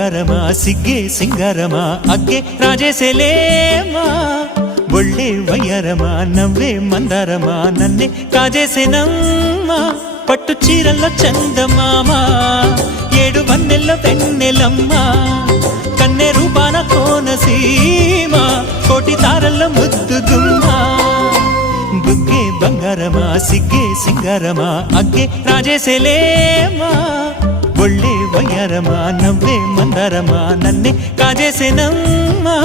బంగారమా సిగ్గే సింగారమా అగ్గే రాజేసేలేమా ఒళ్ళే వయ్యారమా నవ్వే మందారమా నన్నే కాజేసేనమ్మా పట్టు చీరల్లో చందమామా ఏడు వన్నెల్లో వెన్నెలమ్మా కన్నె రూపాన కోనసీమ కోటి తారల్లో ముద్దుగుమ్మా బుగ్గే బంగారమా సిగ్గే సింగారమా అగ్గే రాజేసేలేమా ఒళ్ళే వయ్యారమా నవ్వే మందారమా నన్నే కాజేసేనమ్మా